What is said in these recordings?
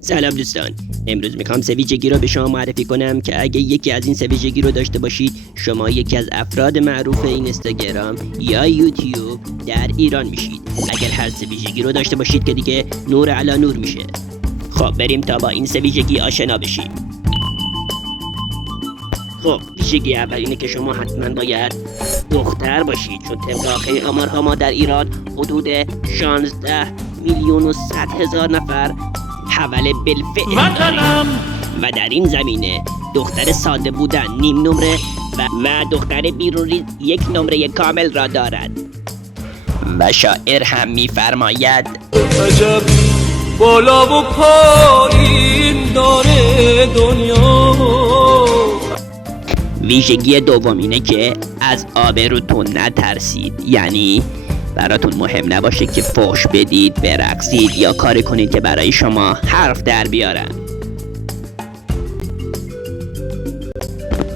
سلام دوستان، امروز میخوام سه ویژگی رو به شما معرفی کنم که اگه یکی از این سه ویژگی رو داشته باشید شما یکی از افراد معروف اینستاگرام یا یوتیوب در ایران میشید. اگر هر سه ویژگی رو داشته باشید که دیگه نور علی نور میشه. خب بریم تا با این سه ویژگی آشنا بشیم. خب ویژگی اول اینه که شما حتما باید دختر باشید، چون طبق آخرین آمارها ما در ایران حدود 16 میلیون و 100 هزار نفر حول بالفعل و در این زمینه دختر ساده بودن نیم نمره و دختر بیرونی یک نمره کامل را دارد. و شاعر هم می‌فرماید عجب بالا و پایین داره دنیا. ویژگی دوم اینه که از آبروتون نترسید، یعنی براتون مهم نباشه که فحش بدید، برقصید یا کاری کنید که برای شما حرف در بیارن.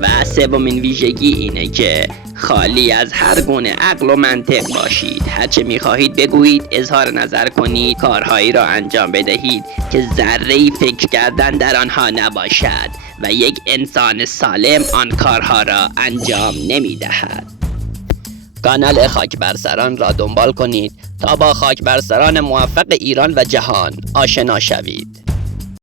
و سومین ویژگی اینه که خالی از هر گونه عقل و منطق باشید. هرچه میخواهید بگویید، اظهار نظر کنید، کارهایی را انجام بدهید که ذره‌ای فکر کردن در آنها نباشد و یک انسان سالم آن کارها را انجام نمیدهد. کانال خاکبرسران را دنبال کنید تا با خاکبرسران موفق ایران و جهان آشنا شوید.